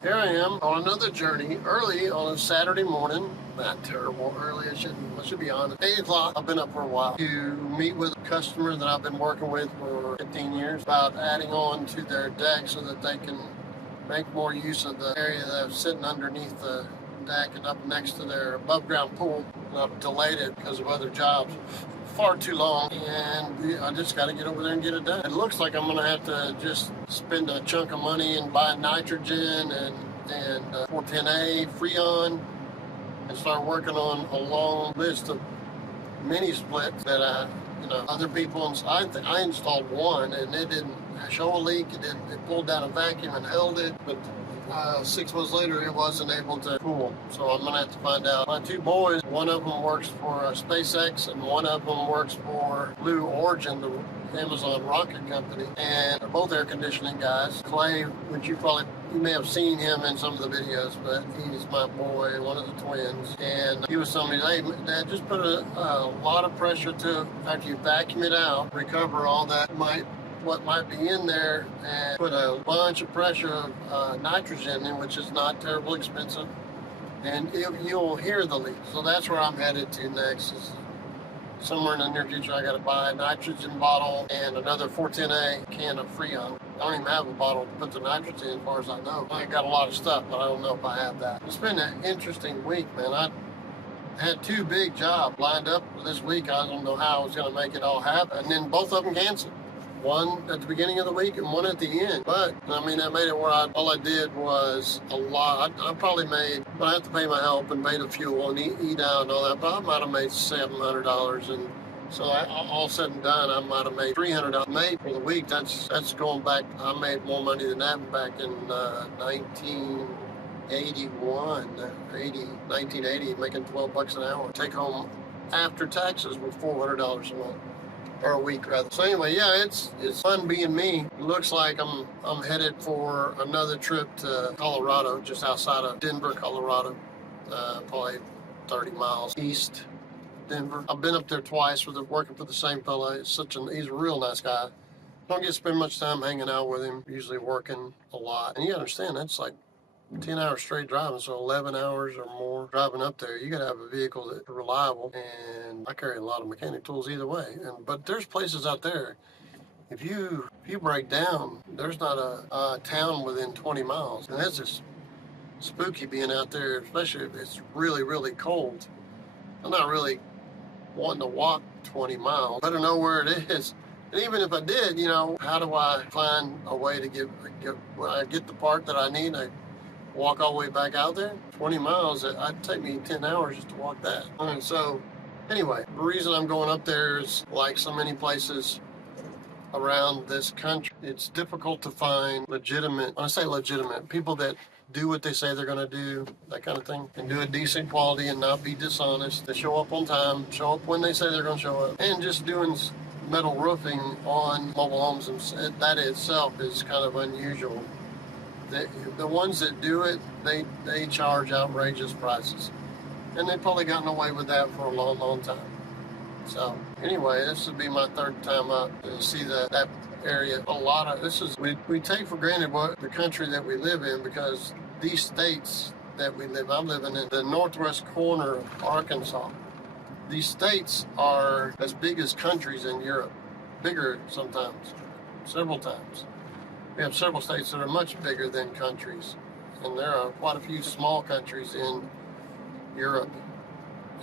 Here I am on another journey early on a Saturday morning. Not terrible early, I should be honest. 8 o'clock, I've been up for a while to meet with a customer that I've been working with for 15 years about adding on to their deck so that they can make more use of the area that's sitting underneath the deck and up next to their above ground pool. And I've delayed it because of other jobs far too long, and I just got to get over there and get it done. It looks like I'm going to have to just spend a chunk of money and buy nitrogen and 410A Freon and start working on a long list of mini splits that other people. I installed one and it didn't show a leak. It pulled down a vacuum and held it, but 6 months later, it wasn't able to cool. So I'm going to have to find out. My two boys, one of them works for SpaceX and one of them works for Blue Origin, the Amazon rocket company. And they're both air conditioning guys. Clay, which you may have seen him in some of the videos, but he's my boy, one of the twins. And he was telling me, hey, Dad, just put a lot of pressure to, after you vacuum it out, recover all that what might be in there, and put a bunch of pressure of nitrogen in, which is not terribly expensive, and you'll hear the leak. So that's where I'm headed to next. Is somewhere in the near future, I got to buy a nitrogen bottle and another 410A can of Freon. I don't even have a bottle to put the nitrogen in, as far as I know. I got a lot of stuff, but I don't know if I have that. It's been an interesting week, man. I had two big jobs lined up this week. I don't know how I was going to make it all happen, and then both of them canceled. One at the beginning of the week and one at the end. But, I mean, that made it where all I did was a lot. I probably made, but I have to pay my help and pay the fuel and eat out and all that, but I might have made $700. And so all said and done, I might have made $300 made for the week. That's going back. I made more money than that back in 1980, making $12 an hour. Take home after taxes was $400 a month. Or a week rather. So anyway, yeah, it's fun being me. It looks like I'm headed for another trip to Colorado, just outside of Denver, Colorado, probably 30 miles east Denver. I've been up there twice working for the same fella. He's a real nice guy. Don't get to spend much time hanging out with him. Usually working a lot, and you understand that's like 10 hours straight driving, so 11 hours or more driving up there. You got to have a vehicle that's reliable, and I carry a lot of mechanic tools either way. But there's places out there, if you break down, there's not a town within 20 miles, and that's just spooky being out there, especially if it's really, really cold. I'm not really wanting to walk 20 miles. Better know where it is. And even if I did, how do I find a way to when I get the part that I need, I walk all the way back out there? 20 miles, it'd take me 10 hours just to walk that. And so, anyway, the reason I'm going up there is, like so many places around this country, it's difficult to find legitimate, when I say legitimate, people that do what they say they're going to do, that kind of thing, and do a decent quality and not be dishonest. They show up on time, show up when they say they're going to show up, and just doing metal roofing on mobile homes, and that itself is kind of unusual. The ones that do it, they charge outrageous prices. And they've probably gotten away with that for a long, long time. So anyway, this would be my third time up to see that area. We take for granted the country that we live in, because these states that I'm living in the northwest corner of Arkansas. These states are as big as countries in Europe, bigger sometimes, several times. We have several states that are much bigger than countries, and there are quite a few small countries in Europe.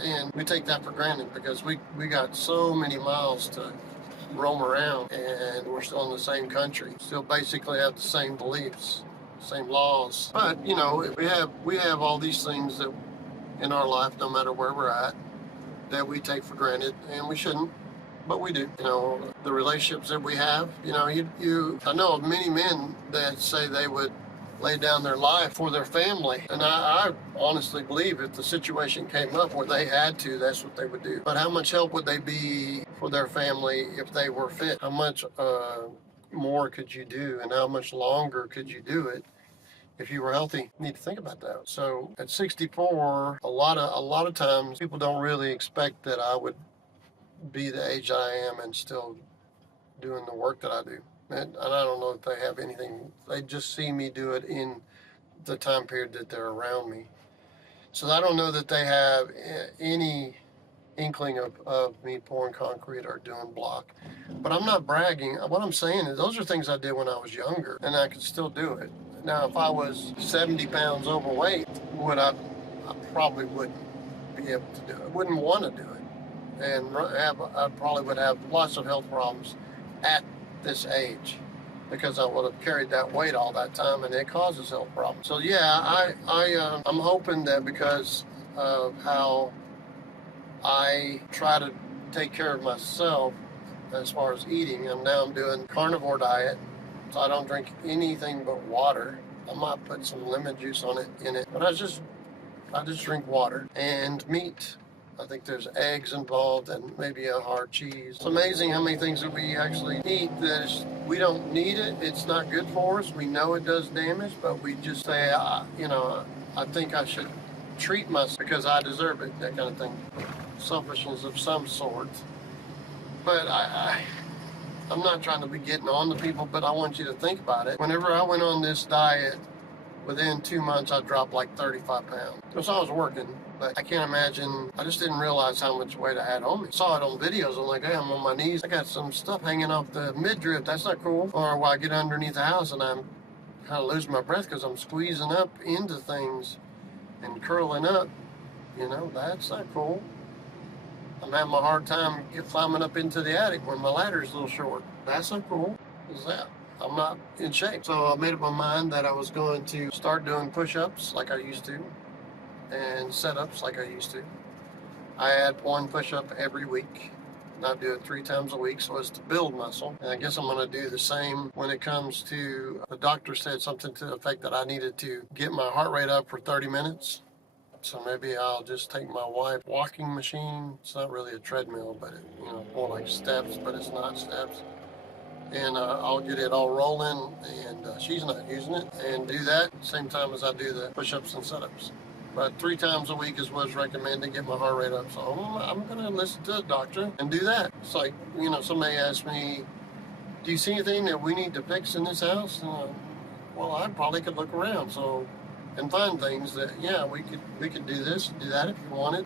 And we take that for granted because we got so many miles to roam around, and we're still in the same country, still basically have the same beliefs, same laws. But, we have all these things that in our life, no matter where we're at, that we take for granted, and we shouldn't. But we do. The relationships that we have, I know of many men that say they would lay down their life for their family. And I honestly believe if the situation came up where they had to, that's what they would do. But how much help would they be for their family if they were fit? How much more could you do, and how much longer could you do it if you were healthy? You need to think about that. So at 64, a lot of times people don't really expect that I would be the age I am and still doing the work that I do. And I don't know if they have anything. They just see me do it in the time period that they're around me. So I don't know that they have any inkling of me pouring concrete or doing block. But I'm not bragging. What I'm saying is those are things I did when I was younger, and I could still do it. Now, if I was 70 pounds overweight, I probably wouldn't be able to do it. I wouldn't want to do it. And I probably would have lots of health problems at this age because I would have carried that weight all that time, and it causes health problems. So yeah, I'm hoping that because of how I try to take care of myself as far as eating, and now I'm doing carnivore diet, so I don't drink anything but water. I might put some lemon juice in it, but I just drink water and meat. I think there's eggs involved and maybe a hard cheese. It's amazing how many things that we actually eat we don't need it. It's not good for us. We know it does damage, but we just say, I think I should treat myself because I deserve it, that kind of thing. Selfishness of some sort. But I'm not trying to be getting on to people, but I want you to think about it. Whenever I went on this diet, within 2 months, I dropped like 35 pounds. Because I was working, but I can't imagine, I just didn't realize how much weight I had on me. Saw it on videos, I'm like, hey, I'm on my knees. I got some stuff hanging off the midriff, that's not cool. Or when I get underneath the house and I'm kind of losing my breath because I'm squeezing up into things and curling up, that's not cool. I'm having a hard time climbing up into the attic when my ladder's a little short. That's not cool. Is that? I'm not in shape. So I made up my mind that I was going to start doing push-ups like I used to and set-ups like I used to. I add one push-up every week. And I do it 3 times a week so as to build muscle. And I guess I'm going to do the same when it comes to, the doctor said something to the effect that I needed to get my heart rate up for 30 minutes. So maybe I'll just take my wife's walking machine. It's not really a treadmill, but more like steps, but it's not steps. And I'll get it all rolling, and she's not using it, and do that same time as I do the push-ups and sit-ups. But 3 times a week is what's recommended to get my heart rate up. So I'm going to listen to the doctor and do that. It's like, somebody asked me, do you see anything that we need to fix in this house? And, well, I probably could look around. And find things that, we could do this, do that if you wanted.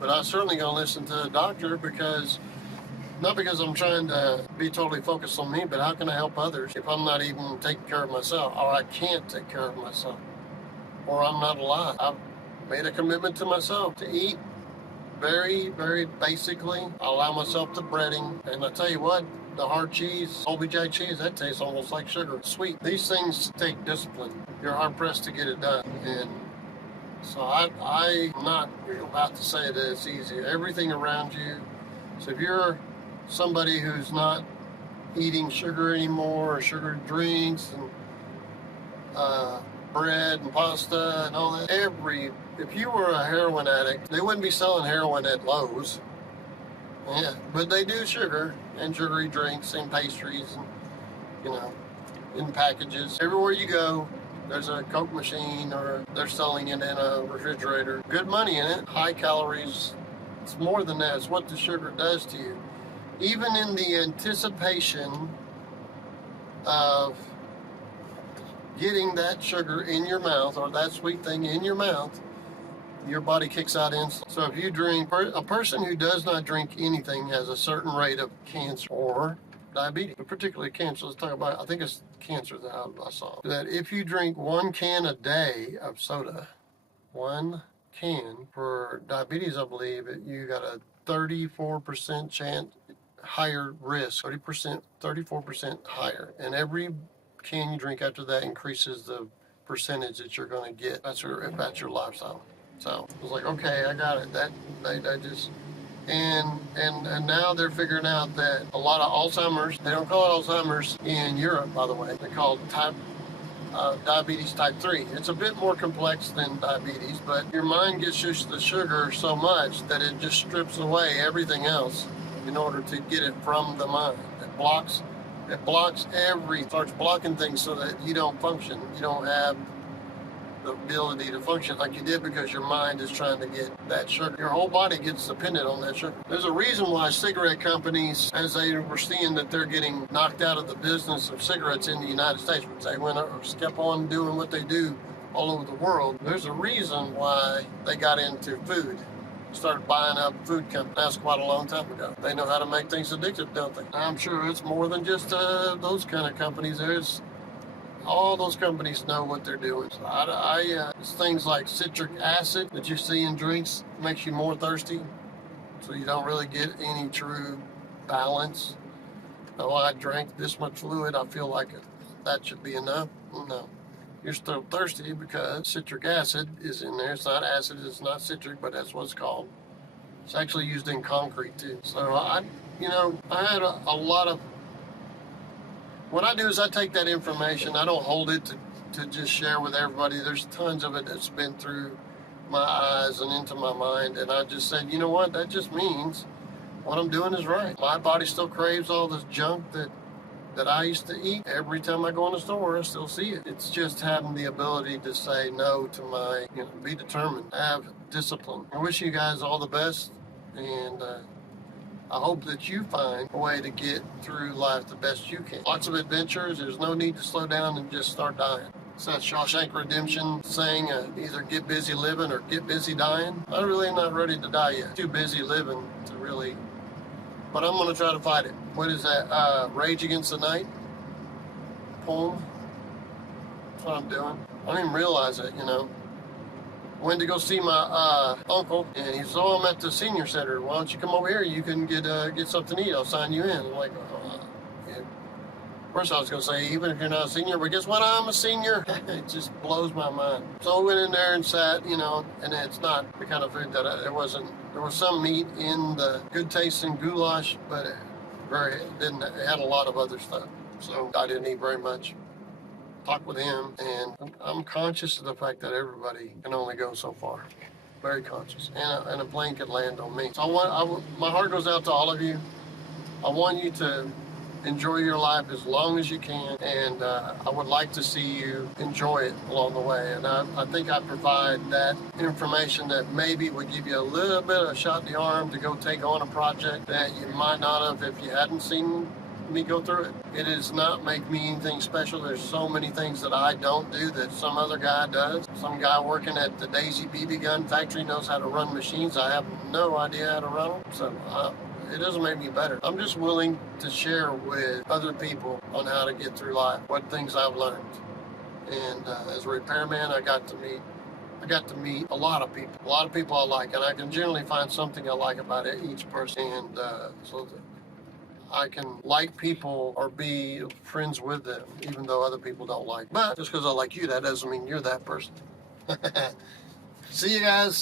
But I'm certainly going to listen to the doctor not because I'm trying to be totally focused on me, but how can I help others if I'm not even taking care of myself, or I can't take care of myself, or I'm not alive? I've made a commitment to myself to eat very, very basically. I allow myself to breading, and I tell you what, the hard cheese, OBJ cheese, that tastes almost like sugar. It's sweet. These things take discipline. You're hard pressed to get it done. And so I'm not about to say that it's easy. Everything around you. So if you're somebody who's not eating sugar anymore, or sugar drinks and bread and pasta and all that, if you were a heroin addict, they wouldn't be selling heroin at Lowe's. Yeah, but they do sugar and sugary drinks and pastries and, in packages. Everywhere you go, there's a Coke machine or they're selling it in a refrigerator. Good money in it, high calories. It's more than that. It's what the sugar does to you. Even in the anticipation of getting that sugar in your mouth or that sweet thing in your mouth, your body kicks out insulin. So if you drink, a person who does not drink anything has a certain rate of cancer or diabetes, but particularly cancer. Let's talk about, I think it's cancer that I saw. That if you drink 1 can a day of soda, 1 can, for diabetes, I believe, you got a 34% chance, higher risk, 34% higher. And every can you drink after that increases the percentage that you're going to get. That's your lifestyle. So I was like, okay, I got it. And now they're figuring out that a lot of Alzheimer's, they don't call it Alzheimer's in Europe, by the way. They call it diabetes type 3. It's a bit more complex than diabetes, but your mind gets used to the sugar so much that it just strips away everything else in order to get it from the mind. It blocks starts blocking things so that you don't function. You don't have the ability to function like you did because your mind is trying to get that sugar. Your whole body gets dependent on that sugar. There's a reason why cigarette companies, as they were seeing that they're getting knocked out of the business of cigarettes in the United States, which they kept on doing what they do all over the world. There's a reason why they got into food. Started buying up food companies. That's quite a long time ago. They know how to make things addictive, don't they? I'm sure it's more than just those kind of companies. There's all those companies know what they're doing. So it's things like citric acid that you see in drinks makes you more thirsty, so you don't really get any true balance. Oh, I drank this much fluid, I feel like that should be enough. No. You're still thirsty because citric acid is in there. It's not acid, it's not citric, but that's what it's called. It's actually used in concrete too. So I had a lot of, what I do is I take that information, I don't hold it to just share with everybody. There's tons of it that's been through my eyes and into my mind, and I just said, you know what, that just means what I'm doing is right. My body still craves all this junk that I used to eat. Every time I go in the store, I still see it. It's just having the ability to say no to be determined, have discipline. I wish you guys all the best, and I hope that you find a way to get through life the best you can. Lots of adventures. There's no need to slow down and just start dying. It's that Shawshank Redemption saying, either get busy living or get busy dying. I really am not ready to die yet. Too busy living to really, but I'm going to try to fight it. What is that? Rage Against the Night poem? That's what I'm doing. I didn't even realize it, Went to go see my uncle, and he said, "Oh, I'm at the senior center. Why don't you come over here? You can get something to eat. I'll sign you in." I'm like, yeah. First I was going to say, even if you're not a senior, but guess what? I'm a senior. It just blows my mind. So I went in there and sat, and it's not the kind of food that there was some meat in the good tasting goulash, but it had a lot of other stuff. So I didn't eat very much. Talk with him, and I'm conscious of the fact that everybody can only go so far. Very conscious, and a plane could land on me. So my heart goes out to all of you. I want you to enjoy your life as long as you can, and I would like to see you enjoy it along the way. And I think I provide that information that maybe would give you a little bit of a shot in the arm to go take on a project that you might not have if you hadn't seen me go through it. It does not make me anything special. There's so many things that I don't do that some other guy does. Some guy working at the Daisy BB gun factory knows how to run machines. I have no idea how to run them. So it doesn't make me better. I'm just willing to share with other people on how to get through life, what things I've learned. And as a repairman, I got to meet a lot of people I like, and I can generally find something I like about each person, and so that I can like people or be friends with them, even though other people don't like. But just because I like you, that doesn't mean you're that person. See you guys.